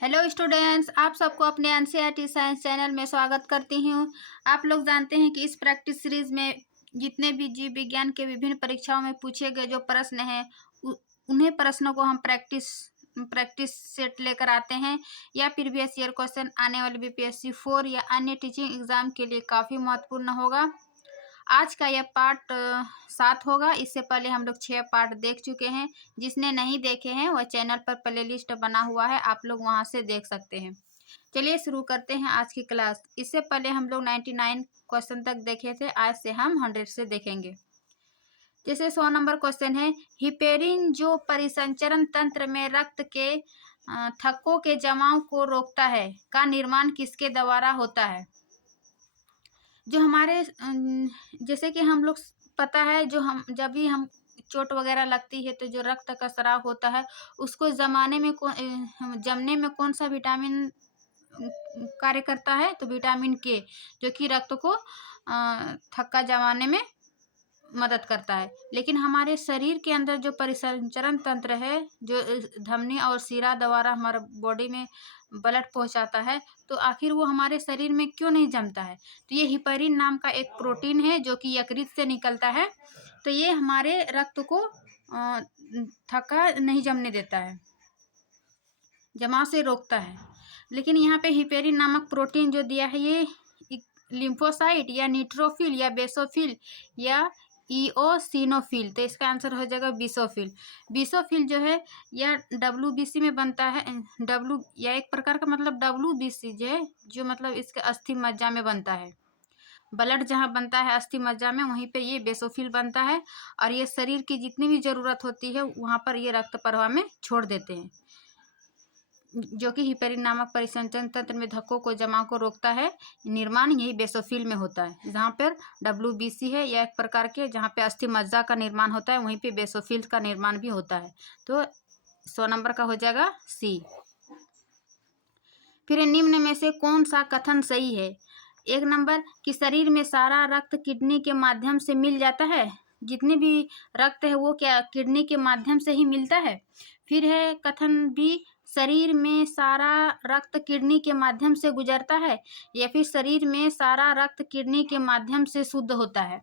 Hello students, आप सबको अपने एनसीईआरटी साइंस चैनल में स्वागत करती हूँ। आप लोग जानते हैं कि इस प्रैक्टिस सीरीज में जितने भी जीव विज्ञान के विभिन्न परीक्षाओं में पूछे गए जो प्रश्न हैं उन्हें प्रश्नों को हम प्रैक्टिस सेट लेकर आते हैं या प्रीवियस ईयर क्वेश्चन आने वाले बीपीएससी 4 या अन्य टीचिंग एग्जाम के लिए काफ़ी महत्वपूर्ण होगा। आज का यह पार्ट 7 होगा। इससे पहले हम लोग 6 पार्ट देख चुके हैं। जिसने नहीं देखे हैं वह चैनल पर प्लेलिस्ट बना हुआ है, आप लोग वहां से देख सकते हैं। चलिए शुरू करते हैं आज की क्लास। इससे पहले हम लोग 99 क्वेश्चन तक देखे थे, आज से हम 100 से देखेंगे। जैसे 100 नंबर क्वेश्चन है, हिपेरिन जो परिसंचरण तंत्र में रक्त के थक्कों के जमाव को रोकता है का निर्माण किसके द्वारा होता है। जो हमारे जैसे कि हम लोग पता है, जो हम जब भी हम चोट वगैरह लगती है तो जो रक्त का स्राव होता है उसको जमने में कौन सा विटामिन कार्य करता है, तो विटामिन के, जो कि रक्त को थक्का जमाने में मदद करता है। लेकिन हमारे शरीर के अंदर जो परिसंचरण तंत्र है, जो धमनी और शिरा द्वारा हमारे बॉडी में ब्लड पहुंचाता है, तो आखिर वो हमारे शरीर में क्यों नहीं जमता है। तो ये हिपेरिन नाम का एक प्रोटीन है जो कि यकृत से निकलता है। तो ये हमारे रक्त को थक्का नहीं जमने देता है, जमाव से रोकता है। लेकिन यहाँ पे हिपेरिन नामक प्रोटीन जो दिया है ये लिम्फोसाइट या न्यूट्रोफिल या बेसोफिल या ईओसिनोफिल, तो इसका आंसर हो जाएगा बीसोफिल। बीसोफिल जो है यह डब्ल्यूबीसी में बनता है। डब्ल्यू या एक प्रकार का मतलब डब्ल्यूबीसी जो है, जो मतलब इसके अस्थि मज्जा में बनता है। ब्लड जहाँ बनता है अस्थि मज्जा में, वहीं पे ये बेसोफिल बनता है और ये शरीर की जितनी भी जरूरत होती है वहाँ पर ये रक्त प्रवाह में छोड़ देते हैं, जो कि हिपेरिन नामक परिसंचरण तंत्र में धक्कों को जमाव को रोकता है। निर्माण यही बेसोफिल में होता है। जहाँ पर डब्ल्यूबीसी है या एक प्रकार के जहाँ पे अस्थि मज्जा का निर्माण होता है, वहीं पे बेसोफिल का निर्माण भी होता है। तो 100 नंबर का हो जाएगा सी। फिर निम्न में से कौन सा कथन सही है। 1 नंबर कि शरीर में सारा रक्त किडनी के माध्यम से मिल जाता है, जितने भी रक्त है वो क्या किडनी के माध्यम से ही मिलता है। फिर है कथन बी, शरीर में सारा रक्त किडनी के माध्यम से गुजरता है, या फिर शरीर में सारा रक्त किडनी के माध्यम से शुद्ध होता है,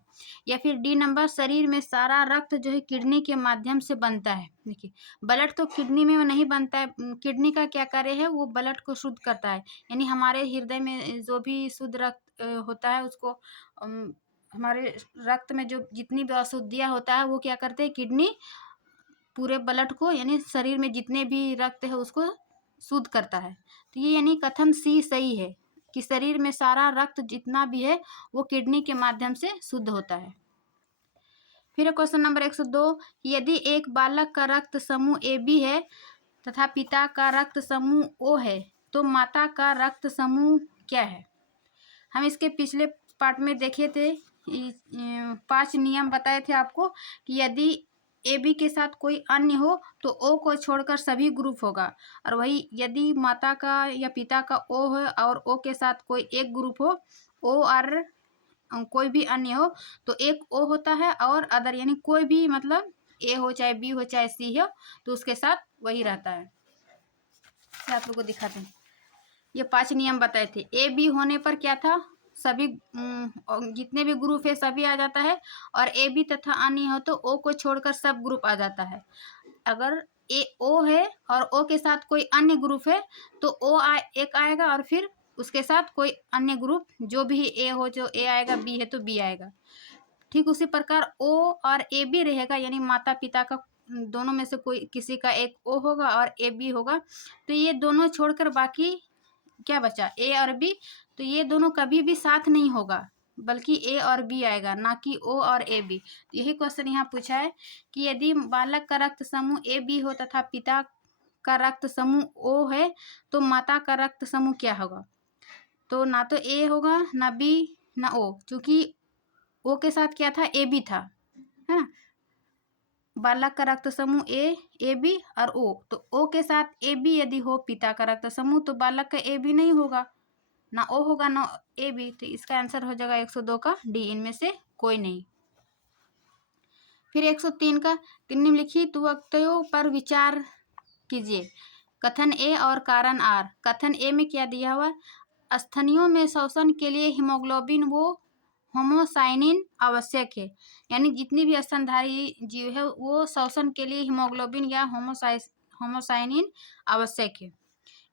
या फिर डी नंबर शरीर में सारा रक्त जो है किडनी के माध्यम से बनता है। देखिए, ब्लड तो किडनी में नहीं बनता है, किडनी का क्या कार्य है, वो ब्लड को शुद्ध करता है। यानी हमारे हृदय में जो भी शुद्ध रक्त होता है उसको हमारे रक्त में जो जितनी भी अशुद्धियाँ होता है वो क्या करते हैं, किडनी पूरे ब्लड को यानी शरीर में जितने भी रक्त है उसको शुद्ध करता है। तो ये यानी कथन सी सही है कि शरीर में सारा रक्त जितना भी है वो किडनी के माध्यम से शुद्ध होता है। फिर क्वेश्चन नंबर 102, यदि एक बालक का रक्त समूह ए बी है तथा पिता का रक्त समूह ओ है, तो माता का रक्त समूह क्या है। हम इसके पिछले पार्ट में देखे थे, 5 नियम बताए थे आपको कि यदि ए बी के साथ कोई अन्य हो तो ओ को छोड़कर सभी ग्रुप होगा, और वही यदि माता का या पिता का ओ हो और ओ के साथ कोई एक ग्रुप हो, ओ और कोई भी अन्य हो, तो एक ओ होता है और अदर यानी कोई भी मतलब ए हो चाहे बी हो चाहे सी हो तो उसके साथ वही रहता है। आप लोगों को दिखाते हैं, ये 5 नियम बताए थे। ए बी होने पर क्या था, सभी जितने भी ग्रुप है सभी आ जाता है, और ए बी तथा अन्य हो तो ओ को छोड़कर सब ग्रुप आ जाता है। अगर ए ओ है और ओ के साथ कोई अन्य ग्रुप है तो ओ एक आएगा और फिर उसके साथ कोई अन्य ग्रुप, जो भी ए हो, जो ए आएगा, बी है तो बी आएगा। ठीक उसी प्रकार ओ और ए बी रहेगा, यानी माता पिता का दोनों में से कोई किसी का एक ओ होगा और ए बी होगा, तो ये दोनों छोड़कर बाकी क्या बचा, ए और बी। तो ये दोनों कभी भी साथ नहीं होगा, बल्कि ए और बी आएगा, ना कि ओ और ए बी। तो यही क्वेश्चन यहाँ पूछा है कि यदि बालक का रक्त समूह ए बी हो तथा पिता का रक्त समूह ओ है, तो माता का रक्त समूह क्या होगा। तो ना तो ए होगा, ना बी, ना ओ, क्योंकि ओ के साथ क्या था, ए बी था, है ना। बालक का रक्त समूह ए बी और ओ, तो ओ के साथ ए बी यदि हो पिता का रक्त समूह, तो बालक का ए बी नहीं होगा, ना ओ होगा ना ए बी। तो इसका आंसर हो जाएगा 102 का डी, इनमें से कोई नहीं। फिर 103 का, निम्नलिखित वक्तव्यों पर विचार कीजिए। कथन ए और कारण आर। कथन ए में क्या दिया हुआ, स्तनियों में श्वसन के लिए हीमोग्लोबिन वो होमोसाइनिन आवश्यक है, यानी जितनी भी स्तनधारी जीव है वो श्वसन के लिए हीमोग्लोबिन या होमोसाइनिन आवश्यक है।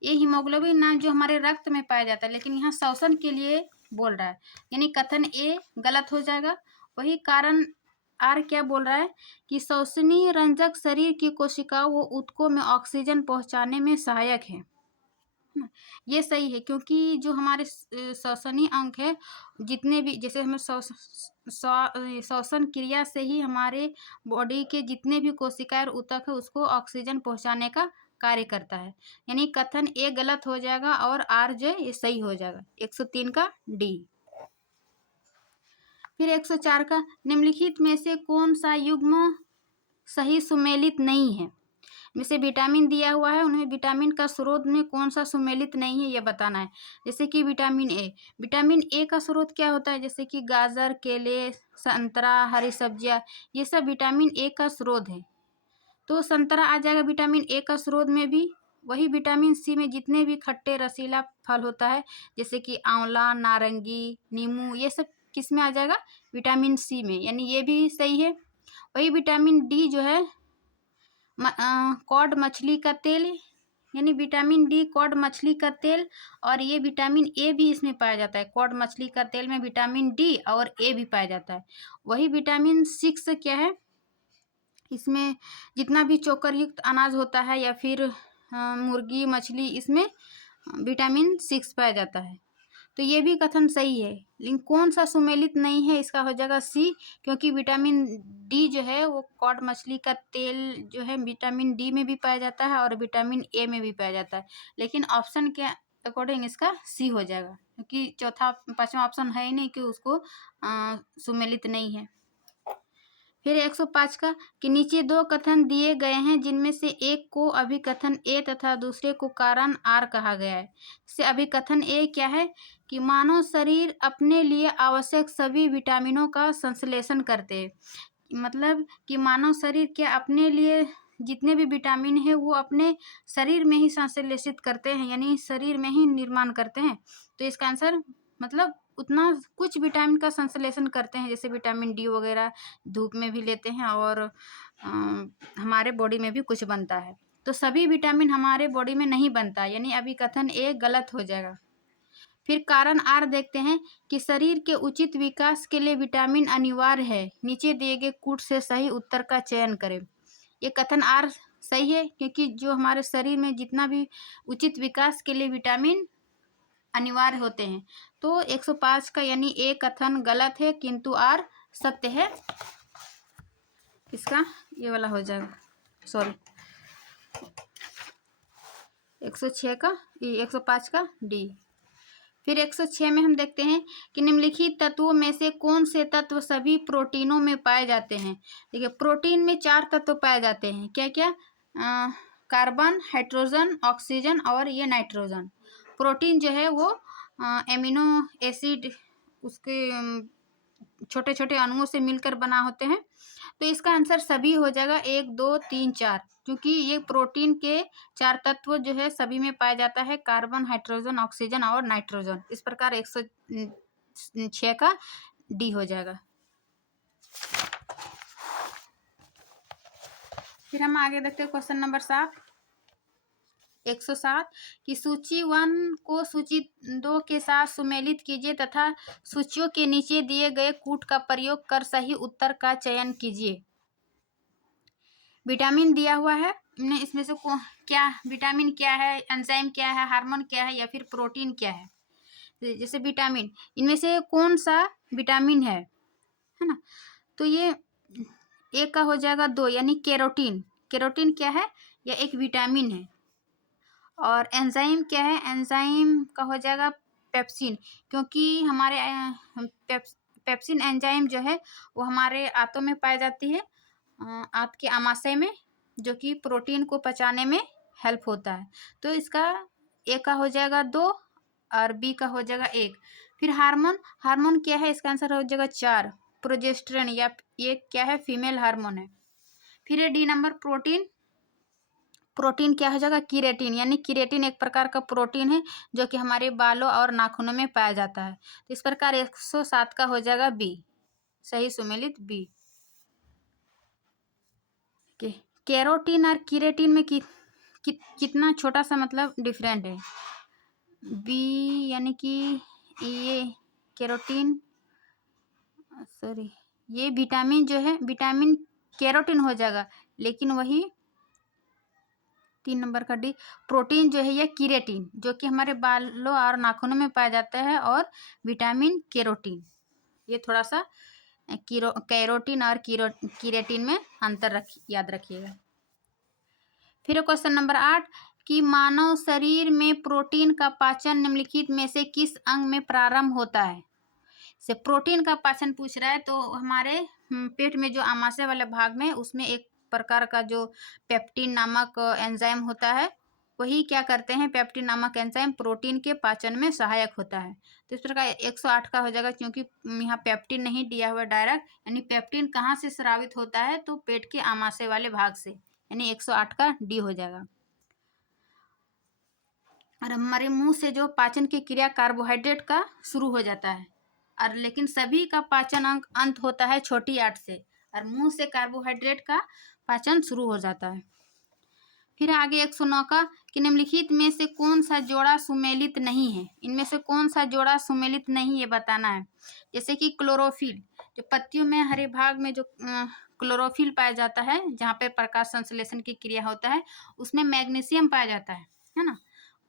ये हीमोग्लोबिन नाम जो हमारे रक्त में पाया जाता है, लेकिन यहाँ श्वसन के लिए बोल रहा है, यानी कथन ए गलत हो जाएगा। वही कारण आर क्या बोल रहा है कि श्वसनीय रंजक शरीर की कोशिकाओं व ऊतकों में ऑक्सीजन पहुंचाने में सहायक है। ये सही है, क्योंकि जो हमारे श्वसनीय अंग है, जितने भी, जैसे हमें श्वसन क्रिया से ही हमारे बॉडी के जितने भी कोशिकाएं और ऊतक है उसको ऑक्सीजन पहुंचाने का कार्य करता है। यानी कथन ए गलत हो जाएगा और आर जो है ये सही हो जाएगा। 103 का डी। फिर 104 का, निम्नलिखित में से कौन सा युग्म सही सुमेलित नहीं है। जैसे विटामिन दिया हुआ है, उनमें विटामिन का स्रोत में कौन सा सुमेलित नहीं है यह बताना है। जैसे कि विटामिन ए का स्रोत क्या होता है, जैसे कि गाजर, केले, संतरा, हरी सब्जियां, ये सब विटामिन ए का स्रोत है। तो संतरा आ जाएगा विटामिन ए का स्रोत में भी। वही विटामिन सी में जितने भी खट्टे रसीला फल होता है, जैसे कि आंवला, नारंगी, नींबू, ये सब किस में आ जाएगा, विटामिन सी में, यानी ये भी सही है। वही विटामिन डी जो है कॉड मछली का तेल, यानी विटामिन डी कॉड मछली का तेल, और ये विटामिन ए भी इसमें पाया जाता है। कॉड मछली का तेल में विटामिन डी और ए भी पाया जाता है। वही विटामिन 6 क्या है, इसमें जितना भी चोकर युक्त अनाज होता है या फिर मुर्गी, मछली, इसमें विटामिन 6 पाया जाता है। तो ये भी कथन सही है, लेकिन कौन सा सुमेलित नहीं है, इसका हो जाएगा सी, क्योंकि विटामिन डी जो है वो कॉड मछली का तेल जो है विटामिन डी में भी पाया जाता है और विटामिन ए में भी पाया जाता है। लेकिन ऑप्शन के अकॉर्डिंग इसका सी हो जाएगा, क्योंकि चौथा पांचवा ऑप्शन है ही नहीं कि उसको सुमेलित नहीं है। फिर 105 का, कि नीचे दो कथन दिए गए हैं जिनमें से एक को अभिकथन ए तथा दूसरे को कारण आर कहा गया है। से अभिकथन ए क्या है कि मानव शरीर अपने लिए आवश्यक सभी विटामिनों का संश्लेषण करते हैं। मतलब कि मानव शरीर के अपने लिए जितने भी विटामिन है वो अपने शरीर में ही संश्लेषित करते हैं, यानी शरीर में ही निर्माण करते हैं। तो इसका आंसर मतलब उतना कुछ विटामिन का संश्लेषण करते हैं, जैसे विटामिन डी वगैरह धूप में भी लेते हैं और हमारे बॉडी में भी कुछ बनता है। तो सभी विटामिन हमारे बॉडी में नहीं बनता, यानी अभी कथन ए गलत हो जाएगा। फिर कारण आर देखते हैं कि शरीर के उचित विकास के लिए विटामिन अनिवार्य है, नीचे दिए गए कूट से सही उत्तर का चयन करें। ये कथन आर सही है, क्योंकि जो हमारे शरीर में जितना भी उचित विकास के लिए विटामिन अनिवार्य होते हैं। तो 105 का यानी ए कथन गलत है, किंतु आर सत्य है। इसका ये वाला हो जाएगा, सॉरी 106 का 105 का डी। फिर 106 में हम देखते हैं कि निम्नलिखित तत्वों में से कौन से तत्व सभी प्रोटीनों में पाए जाते हैं। देखिए, प्रोटीन में 4 तत्व पाए जाते हैं, क्या क्या, कार्बन, हाइड्रोजन, ऑक्सीजन और ये नाइट्रोजन। प्रोटीन जो है वो एमिनो एसिड उसके छोटे छोटे अणुओं से मिलकर बना होते हैं। तो इसका आंसर सभी हो जाएगा, 1 2 3 4, क्योंकि ये प्रोटीन के 4 तत्व जो है सभी में पाया जाता है, कार्बन, हाइड्रोजन, ऑक्सीजन और नाइट्रोजन। इस प्रकार 106 का डी हो जाएगा। फिर हम आगे देखते हैं क्वेश्चन नंबर 7, 107 कि सूची 1 को सूची 2 के साथ सुमेलित कीजिए तथा सूचियों के नीचे दिए गए कूट का प्रयोग कर सही उत्तर का चयन कीजिए। विटामिन दिया हुआ है, इसमें से क्या विटामिन क्या है, एंजाइम क्या है, हार्मोन क्या है या फिर प्रोटीन क्या है। जैसे विटामिन, इनमें से कौन सा विटामिन है ना। तो ये एक का हो जाएगा 2, यानी केरोटीन। केरोटीन क्या है, यह एक विटामिन है। और एंजाइम क्या है, एंजाइम का हो जाएगा पेप्सिन, क्योंकि हमारे पेप्सिन एंजाइम जो है वो हमारे आंतों में पाई जाती है, आंत के आमाशय में, जो कि प्रोटीन को पचाने में हेल्प होता है। तो इसका ए का हो जाएगा 2 और बी का हो जाएगा 1। फिर हार्मोन, हार्मोन क्या है, इसका आंसर हो जाएगा 4, प्रोजेस्टेरोन, या ये क्या है, फीमेल हार्मोन है। फिर डी नंबर प्रोटीन, प्रोटीन क्या हो जाएगा, कीरेटिन, यानी कीरेटिन एक प्रकार का प्रोटीन है जो कि हमारे बालों और नाखूनों में पाया जाता है। तो इस प्रकार 107 का हो जाएगा बी, सही सुमेलित बी। कैरोटीन और कीरेटिन में कितना छोटा सा मतलब डिफरेंट है। बी यानी कि ये कैरोटीन, सॉरी, ये विटामिन जो है, विटामिन कैरोटीन हो जाएगा, लेकिन वही 3 नंबर का डी, प्रोटीन जो है ये कीरेटिन जो कि हमारे बालों और नाखूनों में पाया जाता है, और विटामिन कैरोटीन, ये थोड़ा सा कैरोटीन और कीरेटिन में अंतर याद रखिएगा। फिर क्वेश्चन नंबर 8 कि मानव शरीर में प्रोटीन का पाचन निम्नलिखित में से किस अंग में प्रारंभ होता है। से प्रोटीन का पाचन पूछ रहा है, तो हमारे पेट में जो आमाशय वाले भाग में, उसमें एक प्रकार का जो पेप्टिन नामक एंजाइम होता है, वही क्या करते हैं, पेप्टिन नामक एंजाइम प्रोटीन के पाचन में सहायक होता है। तो इस प्रकार 108 का हो जाएगा, क्योंकि यहाँ पेप्टिन नहीं दिया हुआ डायरेक्ट, यानी पेप्टिन कहाँ से स्रावित होता है, तो पेट के आमाशय वाले भाग से, यानी 108 का डी हो जाएगा। और हमारे मुंह से जो पाचन की क्रिया कार्बोहाइड्रेट का शुरू हो जाता है, और लेकिन सभी का पाचन अंत होता है छोटी आंत से, और मुंह से कार्बोहाइड्रेट का पाचन शुरू हो जाता है। फिर आगे 109 का कि निम्नलिखित में से कौन सा जोड़ा सुमेलित नहीं है। इनमें से कौन सा जोड़ा सुमेलित नहीं, ये बताना है। जैसे कि क्लोरोफिल, जो पत्तियों में हरे भाग में जो क्लोरोफिल पाया जाता है, जहाँ पे प्रकाश संश्लेषण की क्रिया होता है, उसमें मैग्नीशियम पाया जाता है ना।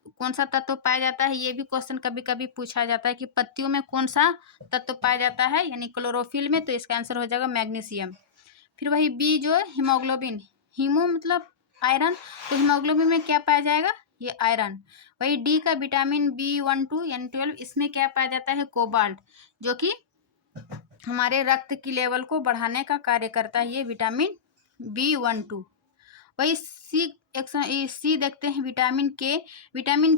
कौन सा तत्व पाया जाता है, ये भी क्वेश्चन कभी कभी पूछा जाता है कि पत्तियों में कौन सा तत्व पाया जाता है, यानी क्लोरोफिल में, तो इसका आंसर हो जाएगा मैग्नीशियम। फिर वही बी जो है हीमोग्लोबिन, हीमो मतलब आयरन, तो हीमोग्लोबिन में क्या पाया जाएगा, ये आयरन। वही डी का विटामिन B12 यानी 12, इसमें क्या पाया जाता है, कोबाल्ट, जो कि हमारे रक्त की लेवल को बढ़ाने का कार्य करता है, ये विटामिन B12। वही सी देखते हैं, विटामिन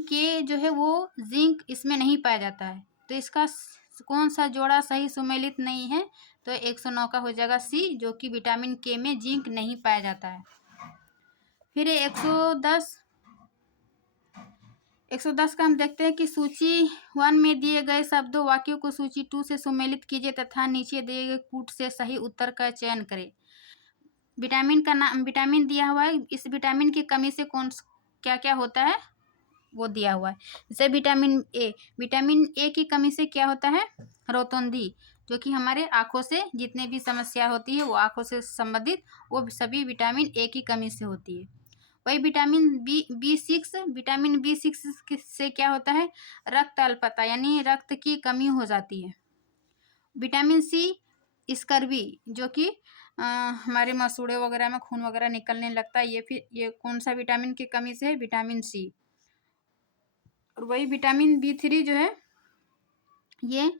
के जो है वो जिंक इसमें नहीं पाया जाता है, तो इसका कौन सा जोड़ा सही सुमेलित नहीं है, तो 109 का हो जाएगा सी, जो कि विटामिन के में जिंक नहीं पाया जाता है। फिर 110 का हम देखते हैं कि सूची 1 में दिए गए शब्दों वाक्यों को सूची 2 से सुमेलित कीजिए तथा नीचे दिए गए कूट से सही उत्तर का चयन करें। विटामिन का नाम, विटामिन दिया हुआ है, इस विटामिन की कमी से कौन क्या क्या होता है वो दिया हुआ है। जैसे विटामिन ए की कमी से क्या होता है, रोतोंदी, जो कि हमारे आंखों से जितने भी समस्या होती है, वो आंखों से संबंधित, वो सभी विटामिन ए की कमी से होती है। वही विटामिन विटामिन B6 से क्या होता है, रक्त अल्पता, यानी रक्त की कमी हो जाती है। विटामिन सी स्कर्वी, जो कि हमारे मसूड़े वगैरह में खून वगैरह निकलने लगता है, ये कौन सा विटामिन की कमी से है, विटामिन सी। और वही विटामिन B3 जो है, ये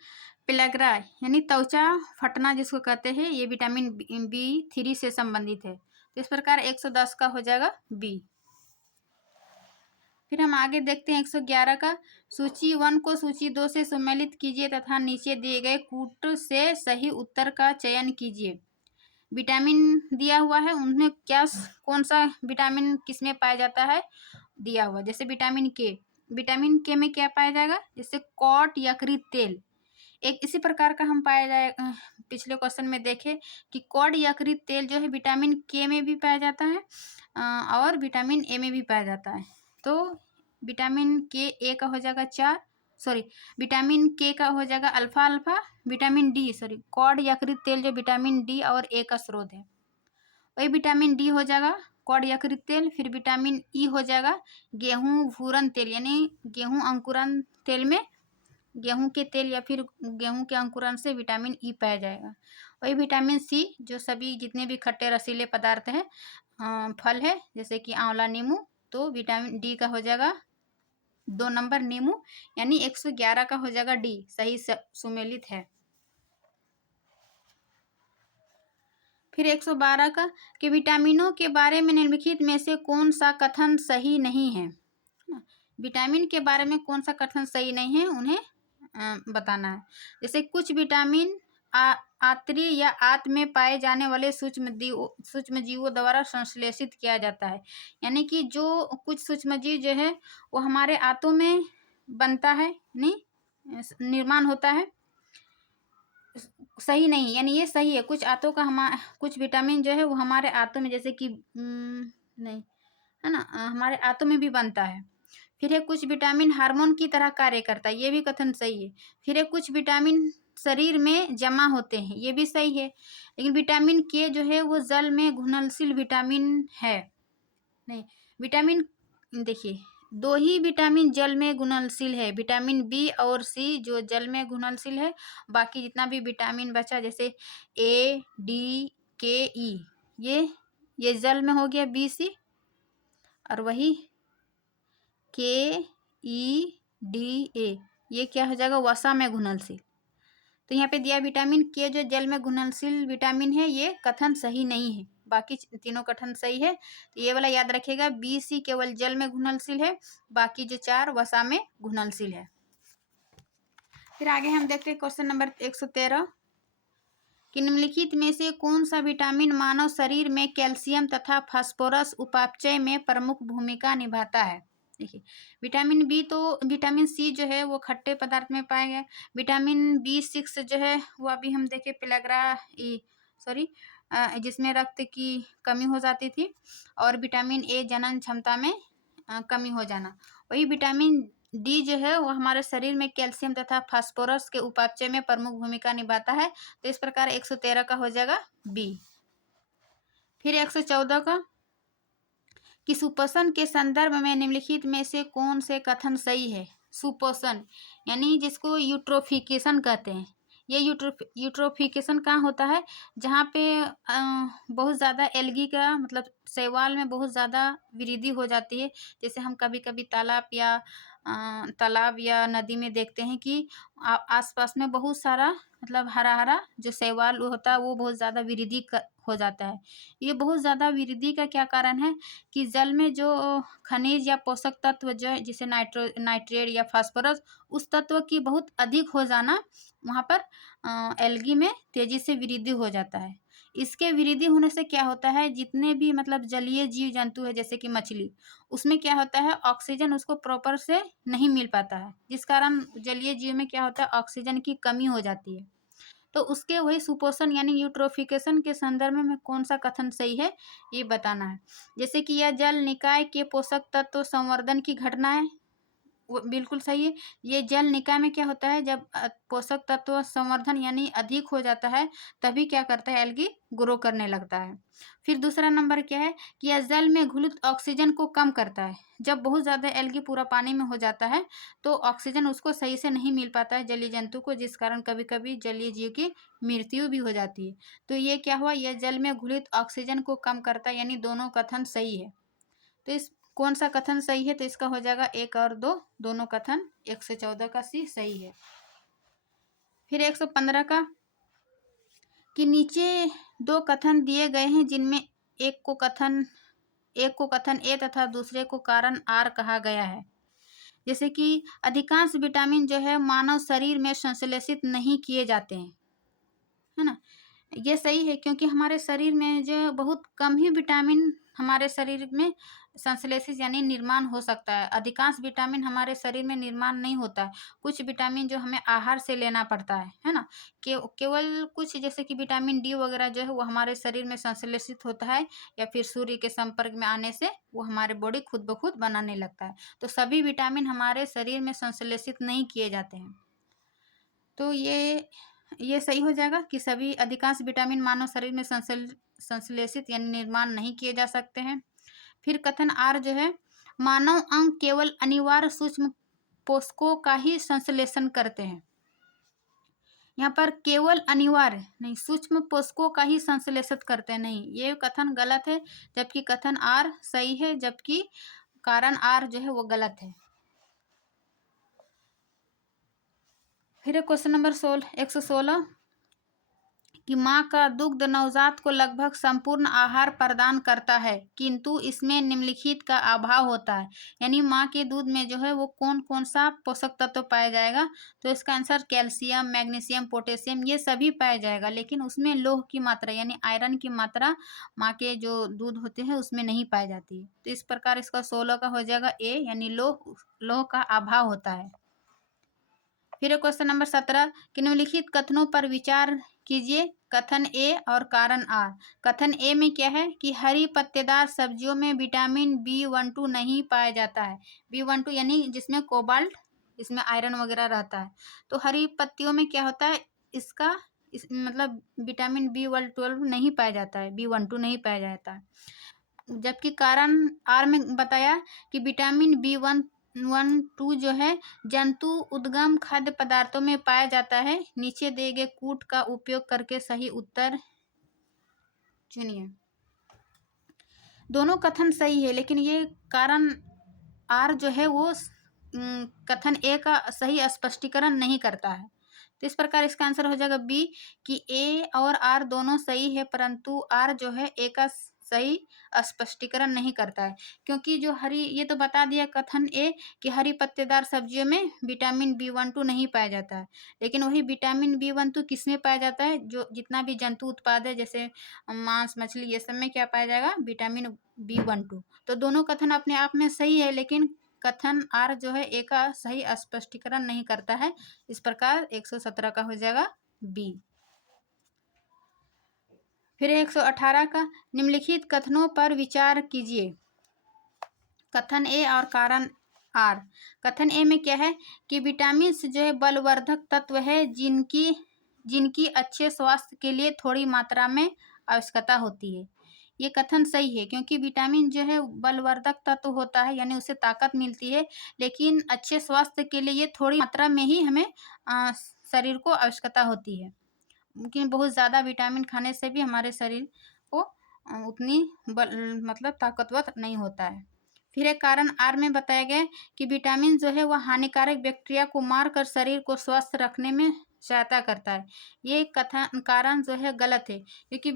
पेलाग्रा यानी त्वचा फटना जिसको कहते हैं, ये विटामिन B3 से संबंधित है। तो इस प्रकार 110 का हो जाएगा बी। फिर हम आगे देखते हैं 111 का, सूची 1 को सूची 2 से सम्मिलित कीजिए तथा नीचे दिए गए कूट से सही उत्तर का चयन कीजिए। विटामिन दिया हुआ है, उन्हें कौन सा विटामिन किसमें पाया जाता है, दिया हुआ, जैसे विटामिन के में क्या पाया जाएगा, जैसे कॉड यकृत तेल, एक इसी प्रकार का हम पाया जाए, पिछले क्वेश्चन में देखे कि कॉड यकृत तेल जो है विटामिन के में भी पाया जाता है और विटामिन ए में भी पाया जाता है। तो विटामिन के ए का हो जाएगा विटामिन के का हो जाएगा अल्फा, विटामिन डी कॉड यकृत तेल जो विटामिन डी और ए का स्रोत है, वही विटामिन डी हो जाएगा कॉड यकृत तेल। फिर विटामिन ई हो जाएगा गेहूं भूरन तेल, यानी गेहूं अंकुरन तेल में गेहूं के तेल या फिर गेहूं के अंकुरन से विटामिन ई पाया जाएगा। वही विटामिन सी जो सभी जितने भी खट्टे रसीले पदार्थ है, फल है, जैसे कि आंवला, नींबू, तो विटामिन डी का हो जाएगा 2 नंबर नींबू, यानी 111 का हो जाएगा डी, सही सुमेलित है। फिर 112 का कि विटामिनों के बारे में निम्नलिखित में से कौन सा कथन सही नहीं है। विटामिन के बारे में कौन सा कथन सही नहीं है, उन्हें बताना है। जैसे कुछ विटामिन आंतरी या आंत में पाए जाने वाले सूक्ष्म जीवों द्वारा संश्लेषित किया जाता है। यानी कि जो कुछ सूक्ष्म जीव जो है वो हमारे आंतों में बनता है, नहीं निर्माण होता है, सही नहीं, यानी ये सही है। कुछ आंतों का कुछ विटामिन जो है वो हमारे आंतों में, जैसे कि नहीं है ना, हमारे आंतों में भी बनता है। फिर है कुछ विटामिन हार्मोन की तरह कार्य करता है, ये भी कथन सही है। फिर है कुछ विटामिन शरीर में जमा होते हैं, ये भी सही है। लेकिन विटामिन के जो है वो जल में घुलनशील विटामिन है, नहीं। विटामिन देखिए, दो ही विटामिन जल में घुलनशील है, विटामिन बी और सी जो जल में घुलनशील है। बाकी जितना भी विटामिन बचा, जैसे ए, डी, के, ई, ये जल में हो गया, बी, सी, और वही के, ई, डी, ए ये क्या हो जाएगा, वसा में घुलनशील। तो यहाँ पे दिया विटामिन के जो जल में घुलनशील विटामिन है, ये कथन सही नहीं है। बाकी तीनों कथन सही है। तो ये वाला याद रखिएगा, बी, सी केवल जल में घुलनशील है, बाकी जो 4 वसा में घुलनशील है। फिर आगे हम देखते हैं क्वेश्चन नंबर 113 कि निम्नलिखित में से कौन सा विटामिन मानव शरीर में कैल्शियम तथा फास्फोरस उपापचय में प्रमुख भूमिका निभाता है। देखिए, विटामिन बी तो विटामिन सी जो है वो खट्टे पदार्थ में पाया गया। विटामिन B6 जो है वो अभी हम देखे जिसमें रक्त की कमी हो जाती थी, और विटामिन ए जनन क्षमता में कमी हो जाना। वही विटामिन डी जो है वो हमारे शरीर में कैल्शियम तथा फास्फोरस के उपापचय में प्रमुख भूमिका निभाता है। तो इस प्रकार 113 का हो जाएगा बी। फिर 114 का कि सुपोषण के संदर्भ में निम्नलिखित में से कौन से कथन सही है। सुपोषण यानी जिसको यूट्रोफिकेशन कहते हैं। ये यूट्रोफिकेशन कहाँ होता है, जहाँ पे बहुत ज़्यादा एल्गी का मतलब शैवाल में बहुत ज़्यादा वृद्धि हो जाती है। जैसे हम कभी कभी तालाब या नदी में देखते हैं कि आसपास में बहुत सारा मतलब हरा हरा जो शैवाल होता है वो बहुत ज़्यादा वृद्धि हो जाता है। ये बहुत ज़्यादा वृद्धि का क्या कारण है कि जल में जो खनिज या पोषक तत्व जो है, जैसे नाइट्रेट या फास्फोरस, उस तत्व की बहुत अधिक हो जाना वहाँ पर एल्गी में तेजी से वृद्धि हो जाता है। इसके वृद्धि होने से क्या होता है, जितने भी मतलब जलीय जीव जंतु है जैसे कि मछली, उसमें क्या होता है ऑक्सीजन उसको प्रॉपर से नहीं मिल पाता है, जिस कारण जलीय जीव में क्या होता है ऑक्सीजन की कमी हो जाती है। तो उसके वही सुपोषण यानी यूट्रोफिकेशन के संदर्भ में कौन सा कथन सही है ये बताना है। जैसे कि यह जल निकाय के पोषक तत्व संवर्धन की घटना है, वो बिल्कुल सही है। ये जल निकाय में क्या होता है, जब पोषक तत्व संवर्धन यानी अधिक हो जाता है तभी क्या करता है एल्गी ग्रो करने लगता है। फिर दूसरा नंबर क्या है कि यह जल में घुलित ऑक्सीजन को कम करता है। जब बहुत ज़्यादा एल्गी पूरा पानी में हो जाता है तो ऑक्सीजन उसको सही से नहीं मिल पाता है जलीय जंतु को, जिस कारण कभी कभी जलीय जीव की मृत्यु भी हो जाती है। तो ये क्या हुआ, यह जल में घुलित ऑक्सीजन को कम करता है, यानी दोनों कथन सही है। तो इस कौन सा कथन सही है, तो इसका हो जाएगा 1 और 2 दोनों कथन। 114 का सी सही है। फिर 115 का कि नीचे 2 कथन दिए गए हैं जिनमें एक को कथन ए तथा दूसरे को कारण आर कहा गया है। जैसे कि अधिकांश विटामिन जो है मानव शरीर में संश्लेषित नहीं किए जाते हैं, है ना। ये सही है क्योंकि हमारे शरीर में जो बहुत कम ही विटामिन हमारे शरीर में संश्लेषित यानी निर्माण हो सकता है। अधिकांश विटामिन हमारे शरीर में निर्माण नहीं होता है। कुछ विटामिन जो हमें आहार से लेना पड़ता है ना। केवल कुछ जैसे कि विटामिन डी वगैरह जो है वो हमारे शरीर में संश्लेषित होता है, या फिर सूर्य के संपर्क में आने से वो हमारे बॉडी खुद ब खुद बनाने लगता है। तो सभी विटामिन हमारे शरीर में संश्लेषित नहीं किए जाते हैं। तो ये सही हो जाएगा कि सभी अधिकांश विटामिन मानव शरीर में संश्लेषित यानी निर्माण नहीं किए जा सकते हैं। फिर कथन आर जो है, मानव अंग केवल अनिवार्य सूक्ष्म पोषकों का ही संश्लेषण करते हैं। यहाँ पर केवल अनिवार्य नहीं, सूक्ष्म पोषकों का ही संश्लेषित करते हैं, नहीं, ये कथन गलत है। जबकि कथन आर सही है, जबकि कारण आर जो है वो गलत है। फिर क्वेश्चन नंबर 116 कि माँ का दुग्ध नवजात को लगभग संपूर्ण आहार प्रदान करता है, किंतु इसमें निम्नलिखित का अभाव होता है। यानी माँ के दूध में जो है वो कौन कौन सा पोषक तत्व पाया जाएगा, तो इसका आंसर कैल्शियम, मैग्नीशियम, पोटेशियम ये सभी पाया जाएगा, लेकिन उसमें लौह की मात्रा यानी आयरन की मात्रा माँ के जो दूध होते हैं उसमें नहीं पाई जाती है। तो इस प्रकार इसका 16 का हो जाएगा ए, यानी लौह का अभाव होता है। फिर क्वेश्चन नंबर 17 कि निम्नलिखित कथनों पर विचार कीजिए। कथन ए और कारण आर। कथन ए में क्या है कि हरी पत्तेदार सब्जियों में विटामिन B12 नहीं पाया जाता है। B12 यानी जिसमें कोबाल्ट, इसमें आयरन वगैरह रहता है। तो हरी पत्तियों में क्या होता है, इसका मतलब विटामिन B12 नहीं पाया जाता है, B12 नहीं पाया जाता है। जबकि कारण आर में बताया कि विटामिन B12 जो है जंतु उद्गम खाद्य पदार्थों में पाया जाता है। नीचे दिए गए कूट का उपयोग करके सही उत्तर चुनिए। दोनों कथन सही है, लेकिन ये कारण आर जो है वो कथन ए का सही स्पष्टीकरण नहीं करता है। तो इस प्रकार इसका आंसर हो जाएगा बी कि ए और आर दोनों सही है, परंतु आर जो है ए का सही स्पष्टीकरण नहीं करता है। क्योंकि जो हरी, ये तो बता दिया कथन ए कि हरी पत्तेदार सब्जियों में विटामिन B12 नहीं पाया जाता है, लेकिन वही विटामिन B12 किस में पाया जाता है, जो जितना भी जंतु उत्पाद है जैसे मांस, मछली, ये सब में क्या पाया जाएगा, विटामिन B12। तो दोनों कथन अपने आप में सही है, लेकिन कथन आर जो है ए का सही स्पष्टीकरण नहीं करता है। इस प्रकार 117 का हो जाएगा बी। फिर 118 का निम्नलिखित कथनों पर विचार कीजिए। कथन ए और कारण आर। कथन ए में क्या है कि विटामिन जो है बलवर्धक तत्व है, जिनकी अच्छे स्वास्थ्य के लिए थोड़ी मात्रा में आवश्यकता होती है। ये कथन सही है, क्योंकि विटामिन जो है बलवर्धक तत्व होता है, यानी उससे ताकत मिलती है, लेकिन अच्छे स्वास्थ्य के लिए ये थोड़ी मात्रा में ही हमें शरीर को आवश्यकता होती है। लेकिन बहुत ज़्यादा विटामिन खाने से भी हमारे शरीर को उतनी मतलब ताकतवर नहीं होता है। फिर एक कारण आर में बताया गया कि विटामिन जो है वह हानिकारक बैक्टीरिया को मारकर शरीर को स्वस्थ रखने में सहायता करता है। ये कथन कारण जो है गलत है, क्योंकि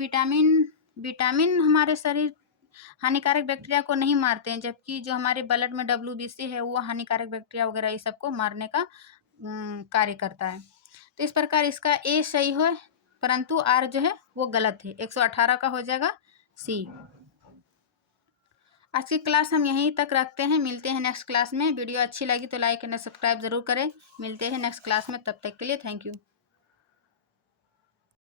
विटामिन हमारे शरीर हानिकारक बैक्टीरिया को नहीं मारते हैं, जबकि जो हमारे ब्लड में WBC है वो हानिकारक बैक्टीरिया वगैरह ये सबको मारने का कार्य करता है। तो इस प्रकार इसका ए सही हो, परंतु आर जो है वो गलत है। 118 का हो जाएगा सी। आज की क्लास हम यहीं तक रखते हैं, मिलते हैं नेक्स्ट क्लास में। वीडियो अच्छी लगी तो लाइक एंड सब्सक्राइब जरूर करें। मिलते हैं नेक्स्ट क्लास में, तब तक के लिए थैंक यू।